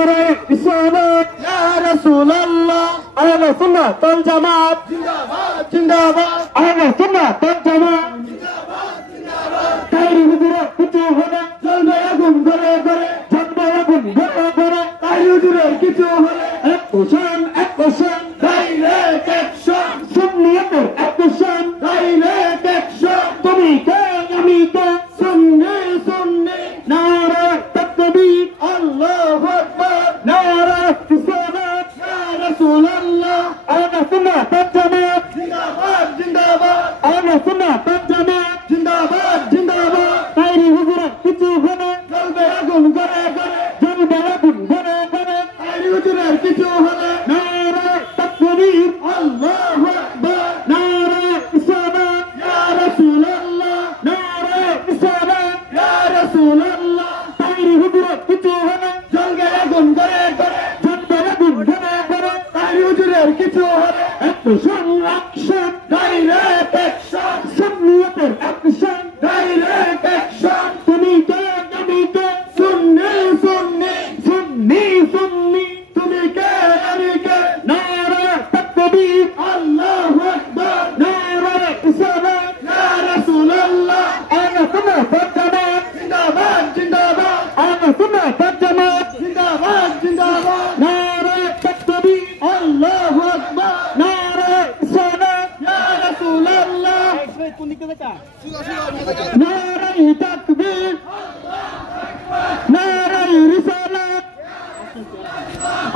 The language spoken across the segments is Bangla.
الصلاة يا رسول الله أهل السنة والجماعة زندباد زندباد أهل السنة والجماعة زندباد زندباد تايري হুজুরে কিছু হলে জ্বলবে আগুন ঘরে ঘরে জ্বলবে আগুন ঘরে ঘরে তাইরি হুজুরের কিছু হলে অ্যাকশন ডাইরেক্ট অ্যাকশন সুন্নিয়তের অ্যাকশন ডাইরেক্ট অ্যাকশন তুমি কে আমি কে সুন্নি সুন্নি নারা তাকবীর আল্লাহু আকবার নারা সালাত ইয়া রাসূলুল্লাহ আহলে সুন্নাহ ওয়াল জামাত জিন্দাবাদ জিন্দাবাদ আহলে সুন্নাহ ওয়াল জামাত জিন্দাবাদ জিন্দাবাদ তাইরি হুজুরের কিছু হলে জ্বলবে আগুন ঘরে ঘরে জ্বলবে আগুন ঘরে ঘরে তাইরি হুজুরের কিছু হলে নারা তাকবীর আল্লাহু আকবার নারা সালাত ইয়া রাসূলুল্লাহ নারা সালাত ইয়া রাসূলুল্লাহ তাইরি হুজুরের কিছু হলে জ্বলবে আগুন ঘরে ঘরে জ্বলবে আগুন ঘরে ঘরে তাইরি হুজুরের কিছু হলে অ্যাকশন ডাইরেক্ট অ্যাকশন সুন্নিয়তের অ্যাকশন ডাইরেক্ট অ্যাকশন তুমি কে আমি কে সুন্নি সুন্নি সুন্নি সুন্নি তুমি কে আমি কে নারা তাকবীর আল্লাহু আকবার নারা সালাত ইয়া রাসূলুল্লাহ আহলে সুন্নাহ ওয়াল জামাত জিন্দাবাদ জিন্দাবাদ আহলে সুন্নাহ ওয়াল জামাত জিন্দাবাদ জিন্দাবাদ নারা তাকবীর আল্লাহু আকবার নারা সালাত ইয়া রাসূলুল্লাহ কোন দিকে বেটা নারা তাকবীর নারা রিসালাত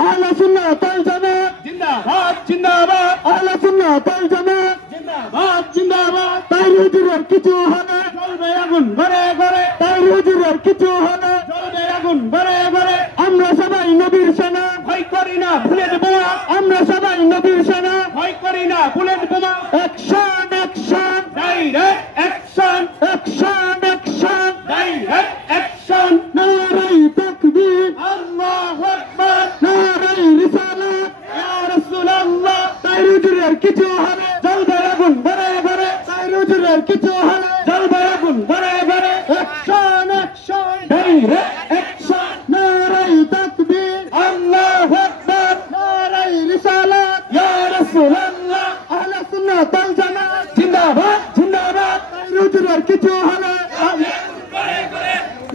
আহলে সুন্নাহ ওয়াল জামাত জিন্দাবাদ জিন্দাবাদ আহলে সুন্নাহ ওয়াল জামাত জিন্দাবাদ জিন্দাবাদ তাইরি হুজুরের কিছু হলে জ্বলবে আগুন ঘরে ঘরে তাইরি হুজুরের কিছু হলে জ্বলবে আগুন ঘরে ঘরে আমরা সবাই নবীর সেনা ভয় করি না বুলেট বোমা আমরা সবাই নবীর সেনা ভয় করি না বুলেট বোমা action action direct action action action direct action নারায়ে তাকবীর আল্লাহু আকবার নারায়ে রিসালাত ইয়া রাসূলুল্লাহ তাইরি হুজুরের কিছু হলে জ্বলবে আগুন ঘরে ঘরে তাইরি হুজুরের কিছু হলে জ্বলবে আগুন ঘরে ঘরে অ্যাকশন অ্যাকশন ডাইরেক্ট অ্যাকশন নারায়ে তাকবীর আল্লাহু আকবার নারায়ে রিসালাত ইয়া রাসূলুল্লাহ আহলে সুন্নাহ ওয়াল জামাত জিন্দাবাদ জিন্দাবাদ তাইরি হুজুরের কিছু হলে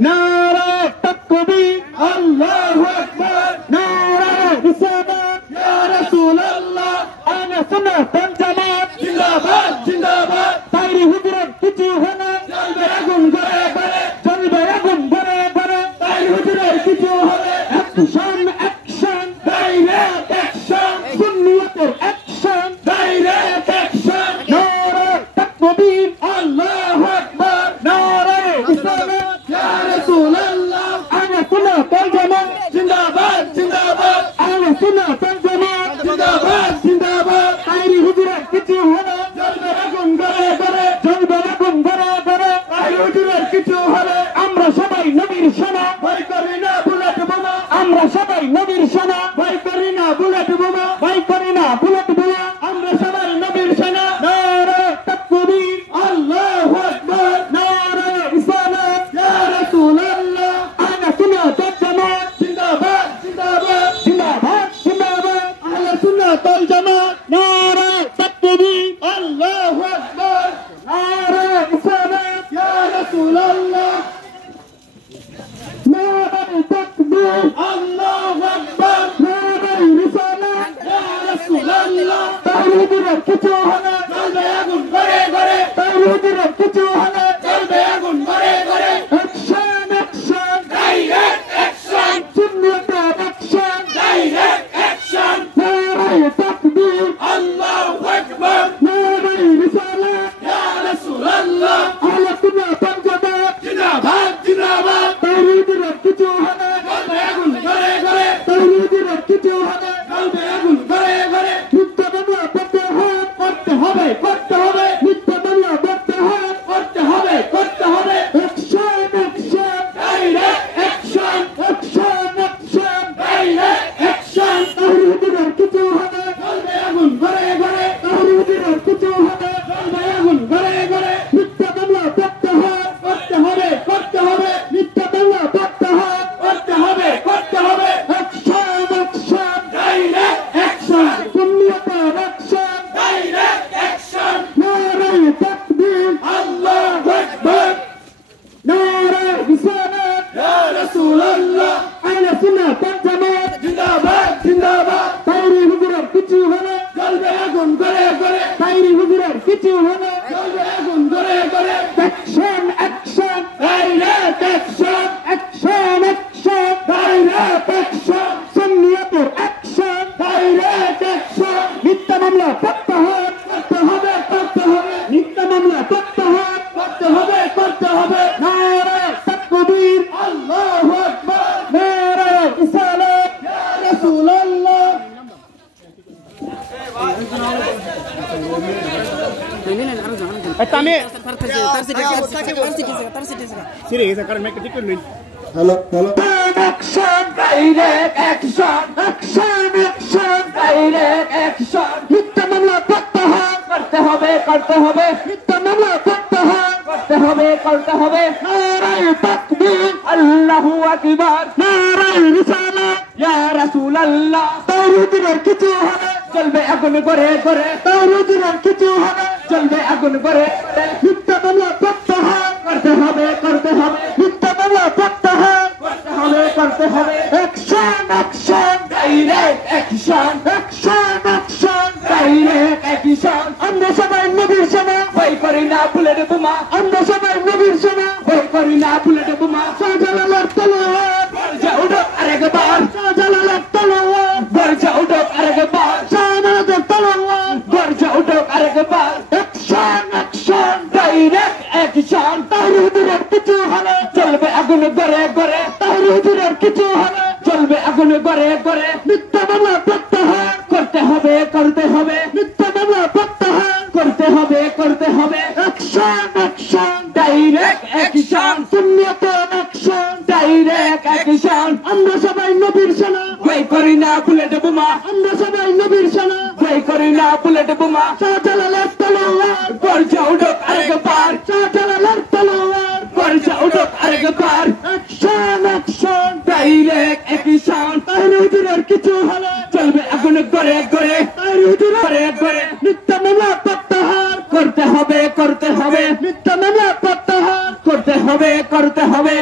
নারায়ে তাকবীর আল্লাহু আকবার নারায়ে রিসালাত ইয়া রাসূলুল্লাহ আহলে সুন্নাহ ওয়াল জামাত জিন্দাবাদ জিন্দাবাদ তাইরি হুজুরের কিছু হলে জ্বলবে আগুন ঘরে ঘরে জ্বলবে আগুন ঘরে ঘরে তাইরি হুজুরের কিছু হলে অ্যাকশন অ্যাকশন ডাইরেক্ট অ্যাকশন সুন্নিয়তের অ্যাকশন ডাইরেক্ট অ্যাকশন নারা তাকবীর আল্লাহু আকবার নারায়ে রিসালাত ইয়া রাসূলুল্লাহ আহলে সুন্নাহ ওয়াল জামাত জিন্দাবাদ জিন্দাবাদ আহলে সুন্নাহ ওয়াল জামাত জিন্দাবাদ জিন্দাবাদ তাইরি হুজুরের কিছু হলে জ্বলবে আগুন ঘরে ঘরে জ্বলবে আগুন ঘরে ঘরে তাইরি হুজুরের কিছু হলে আমরা সবাই নবীর সেনা ভয় করি না বুলেট বোমা আমরা সবাই নবীর সেনা ভয় করি না বুলেট বোমা ভয় করি না বুলেট বোমা আমরা সবাই নবীর সেনা নারায়ে তাকবীর আল্লাহু আকবার নারায়ে রিসালাত ইয়া রাসূলুল্লাহ আহলে সুন্নাহ ওয়াল জামাত জিন্দাবাদ জিন্দাবাদ জিন্দাবাদ জিন্দাবাদ আহলে সুন্নাহ ওয়াল জামাত নারায়ে তাকবীর আল্লাহু আকবার নারায়ে রিসালাত ইয়া রাসূলুল্লাহ নারায়ে তাকবীর আল্লাহু আকবার নারায়ে রিসালাত ইয়া রাসূলুল্লাহ তাইরি হুজুরের কিছু হলে জ্বলবে আগুন ঘরে ঘরে তাইরি হুজুরের কিছু হলে জ্বলবে আগুন ঘরে ঘরে অ্যাকশন অ্যাকশন ডাইরেক্ট অ্যাকশন সুন্নিয়তের অ্যাকশন ডাইরেক্ট অ্যাকশন নারায়ে তাকবীর আল্লাহু আকবার নারায়ে রিসালাত ইয়া রাসূলুল্লাহ আহলে সুন্নাহ ওয়াল জামাত জিন্দাবাদ জিন্দাবাদ তাইরি হুজুরের কিছু হলে জ্বলবে আগুন ঘরে ঘরে তাইরি হুজুরের কিছু হলে জ্বলবে আগুন ঘরে ঘরে মিথ্যা মামলা করতে হবে করতে হবে মিথ্যা মামলা করতে হবে করতে হবে action action direct action action action direct action তাইরি হুজুরের কিছু হলে জ্বলবে আগুন ঘরে ঘরে তাইরি হুজুরের কিছু হলে জ্বলবে আগুন ঘরে ঘরে মিথ্যা মামলা করতে হবে মিথ্যা মামলা করতে হবে জিন্দাবাদ তাইরি হুজুরের কিছু হলে জ্বলবে আগুন করে করে তাইরি হুজুরের কিছু হলে জ্বলবে আগুন করে করে action action direct action action action direct action সুন্নিয়তের অ্যাকশন ডাইরেক্ট অ্যাকশন মিথ্যা মামলা প্রত্যাহার করতে হবে মিথ্যা মামলা প্রত্যাহার করতে হবে নারে তাকবীর আল্লাহু আকবার নারে রিসালাত ইয়া রাসূলুল্লাহ Hello. Action, direct action, direct action. মিথ্যা মামলা প্রত্যাহার করতে হবে মিথ্যা মামলা প্রত্যাহার করতে হবে নারায়ে তাকবীর আল্লাহু আকবার নারায়ে রিসালাত ইয়া রাসূলুল্লাহ তাওহীদের কিছু হবে চলবে আগুন করে করে তাওহীদের কিছু হবে চলবে আগুন করে মিথ্যা মামলা প্রত্যাহার করতে হবে মিথ্যা মামলা প্রত্যাহার করতে হবে action direct action direct action আমরা সবাই নবীর সেনা ভয় করি না বুলেট বোমা আমরা সবাই নবীর সেনা ভয় করি না বুলেট বোমা শাহজালালের তলোয়ার বর্জা উঠো আরেকবার শাহজালালের তলোয়ার বর্জা উঠো আরেকবার শাহজালালের তলোয়ার বর্জা উঠো আরেকবার অ্যাকশন ডাইরেক্ট অ্যাকশন তাওহীদের কিছু হলে চলবে আগুন করে করে তাওহীদের কিছু হলে চলবে আগুন করে করে মিথ্যা মামলা প্রত্যাহার করতে হবে মিথ্যা মামলা প্রত্যাহার করতে হবে অ্যাকশন ডাইরেক্ট অ্যাকশন সুন্নিয়তের অ্যাকশন ডাইরেক্ট অ্যাকশন আমরা সবাই নবীর সেনা ভয় করি না বুলেট বোমা আমরা সবাই নবীর সেনা ভয় করি না বুলেট বোমা শাহজালালের তলোয়ার বর্জা উঠো আরেকবার শাহজালালের তলোয়ার বর্জা উঠো আরেকবার অ্যাকশন ডাইরেক্ট অ্যাকশন তাওহীদের কিছু হলে চলবে আগুন করে করে তাওহীদের করে মিথ্যা মামলা প্রত্যাহার করতে হবে মিথ্যা মামলা প্রত্যাহার করতে হবে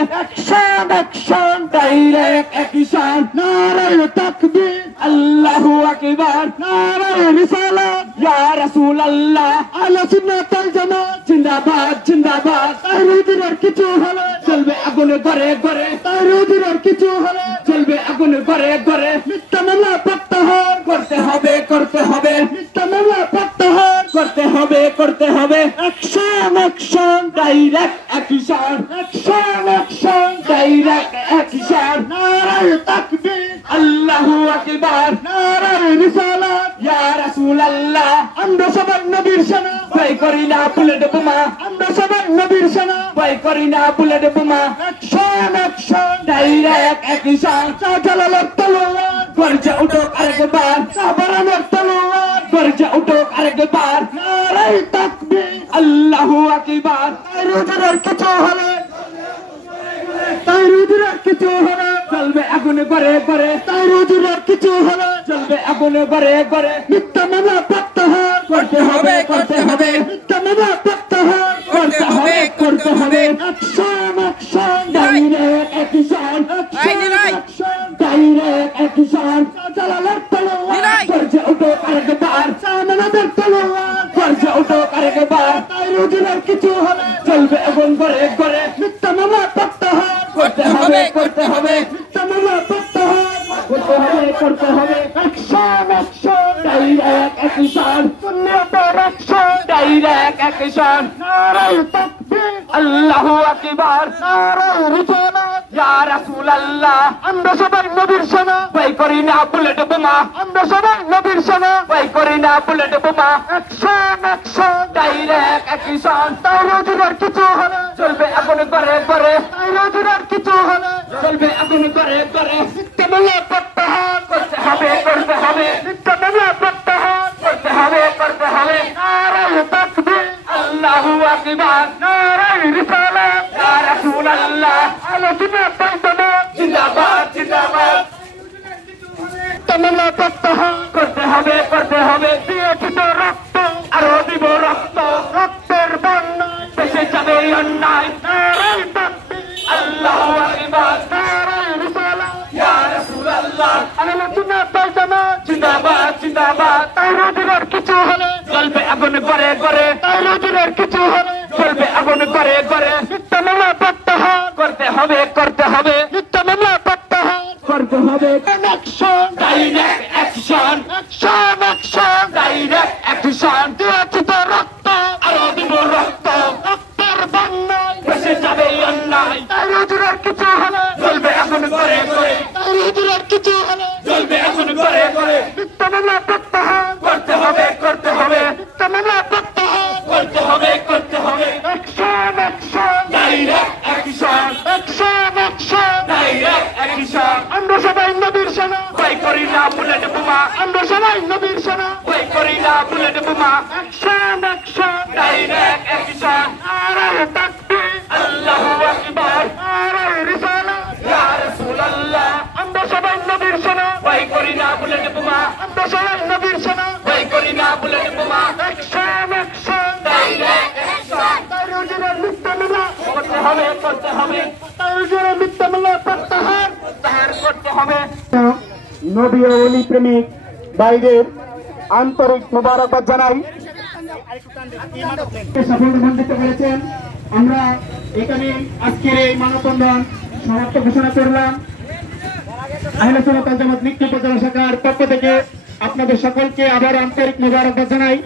অ্যাকশন ডাইরেক্ট অ্যাকশন নারায়ে তাকবীর আল্লাহু আকবার নারায়ে রিসালাত ইয়া রাসূলুল্লাহ আহলে সুন্নাত ওয়াল জামাত জিন্দাবাদ তাওহীদের কিছু হলে চলবে আগুন করে করে তাওহীদের কিছু হলে চলবে আগুন করে করে মিথ্যা মামলা প্রত্যাহার করতে হবে মিথ্যা মামলা প্রত্যাহার করতে হবে action direct action direct action নারায়ে তাকবীর আল্লাহু আকবার নারায়ে রিসালাত ইয়া রাসূলুল্লাহ আমরা সবাই নবীর সেনা ভয় করি না বুলেট বোমা আমরা সবাই নবীর সেনা ভয় করি না বুলেট বোমা অ্যাকশন ডাইরেক্ট অ্যাকশন শাহজালালের তলোয়ার বর্জা উঠো আরেকবার শাহবারানের তলোয়ার বর্জা উঠো আরেকবার নারায়ে তাকবীর আল্লাহু আকবার তাওহীদের কিছু হলে চলবে আগুন করে করে তাওহীদের কিছু হলে চলবে আগুন করে করে মিথ্যা মামলা প্রত্যাহার করতে হবে মিথ্যা মামলা প্রত্যাহার করতে হবে অ্যাকশন ডাইরেক্ট অ্যাকশন শাহজালালের তলোয়ার বর্জা উঠো আরেকবার শাহজালালের তলোয়ার বর্জা উঠো আরেকবার তাওহীদের কিছু হলে চলবে আগুন করে করে মিথ্যা মামলা প্রত্যাহার করতে হবে মিথ্যা মামলা প্রত্যাহার করতে হবে অ্যাকশন ডাইরেক্ট অ্যাকশন সুন্নিয়তের অ্যাকশন ডাইরেক্ট অ্যাকশন নারায়ে তাকবীর আল্লাহু আকবার নারায়ে রিসালাত ইয়া রাসূলুল্লাহ আমরা সবাই নবীর সেনা ভয় করি না বুলেট বোমা আমরা সবাই নবীর সেনা ভয় করি না বুলেট বোমা অ্যাকশন ডাইরেক্ট অ্যাকশন তাওহীদের কিছু হলে চলবে আগুন করে করে তাওহীদের কিছু হলে চলবে আগুন করে করে মিথ্যা মামলা প্রত্যাহার করতে হবে মিথ্যা মামলা প্রত্যাহার করতে হবে নারায়ে তাকবীর আল্লাহু আকবার নারায়ে রিসালাত ইয়া রাসূলুল্লাহ আহলে সুন্নাত ওয়াল জামাত জিন্দাবাদ মামলা প্রত্যাহার করতে হবে দিয়েছিল রক্ত আরো দিব রক্ত রক্তের বন্যায় দেশে যাবে অন্যায় নারায়ে তাকবীর আল্লাহু আকবার নারায়ে রিসালাত ইয়া রাসূলুল্লাহ আহলে সুন্নাত ওয়াল জামাত জিন্দাবাদ জিন্দাবাদ তাওহীদের কিছু হলে জ্বলবে আগুন করে করে তাওহীদের কিছু হলে জ্বলবে আগুন করে করে মিথ্যা মামলা প্রত্যাহার করতে হবে মিথ্যা মামলা প্রত্যাহার করতে হবে action direct action action action direct action দিয়েছি তো রক্ত আরো দিব রক্ত রক্তের বন্যায় ভেসে যাবে অন্যায় তাওহীদের কিছু হলে জ্বলবে আগুন করে করে তাওহীদের কিছু হলে জ্বলবে আগুন করে করে মিথ্যা মামলা প্রত্যাহার করতে হবে মিথ্যা মামলা প্রত্যাহার করতে হবে action action direct action action action direct action আমরা সবাই নবীর সেনা ভয় করি না বুলেট বোমা আমরা সবাই নবীর সেনা ভয় করি না বুলেট বোমা অ্যাকশন অ্যাকশন ডাইরেক্ট অ্যাকশন নারায়ে তাকবীর আল্লাহু আকবার নারায়ে রিসালাত ইয়া রাসূলুল্লাহ আমরা সবাই নবীর সেনা ভয় করি না বুলেট বোমা আমরা সবাই নবীর সেনা ভয় করি না বুলেট বোমা অ্যাকশন অ্যাকশন ডাইরেক্ট অ্যাকশন তাওহীদের মিথ্যা মামলা করতে হবে তাওহীদের মিথ্যা মামলা প্রত্যাহার করতে হবে নবী ও ওলি প্রেমিক ভাইদের আন্তরিক মোবারকবাদ জানাই সাফল্যমণ্ডিত করেছেন। আমরা এখানে আজকের এই মানববন্ধন সমাপ্ত ঘোষণা করলাম। আহলে সুন্নাত ওয়াল জামাত নিক্কি উপজেলা শাখার পক্ষ থেকে আপনাদের সকলকে আবার আন্তরিক মোবারকবাদ জানাই।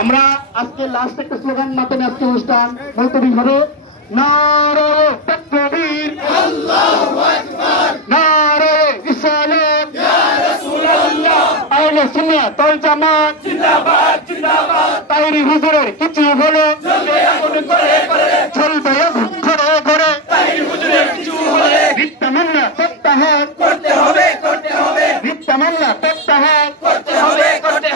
আমরা আজকে লাস্ট একটা স্লোগান মাধ্যমে আজকে অনুষ্ঠান মুলতবি হবে। নারায়ে তাকবীর আল্লাহু আকবার নারায়ে রিসালাত ইয়া রাসূলুল্লাহ আহলে সুন্নাত ওয়াল জামাত জিন্দাবাদ জিন্দাবাদ তাওহীদ হুজুরের কিছু হলো জ্বলবে আগুন করে করে জ্বলবে আগুন করে করে তাওহীদ হুজুরের কিছু হলে মিথ্যা মামলা প্রত্যাহার করতে হবে মিথ্যা মামলা প্রত্যাহার করতে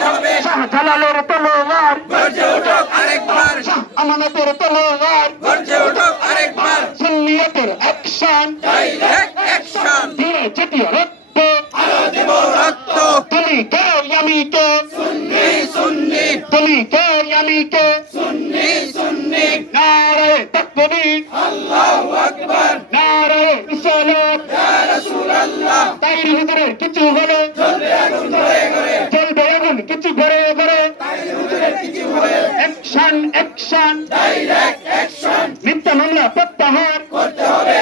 হবে শাহজালালের তলোয়ার গর্জে উঠুক আরেকবার আমানতের তলোয়ার গর্জে উঠুক আরেকবার সুন্নিয়তের অ্যাকশন ডাইরেক্ট অ্যাকশন দিয়ে চেটিয়ে রক্ত আরো দেব রক্ত তুমি কে আমি কে সুন্নি সুন্নি তুমি কে আমি কে সুন্নি সুন্নি নারায়ে তাকবীর আল্লাহু আকবার নারায়ে রিসালাত ইয়া রাসূলুল্লাহ তাওহীদ হুজুরের কিছু হলে জ্বলবে আগুন করে করে জ্বলবে আগুন কিছু করে করে তাওহীদ হুজুরের কিছু হলে অ্যাকশন অ্যাকশন ডাইরেক্ট অ্যাকশন মিথ্যা মামলা প্রত্যাহার করতে হবে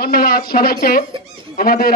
ধন্যবাদ সবাইকে। আমাদের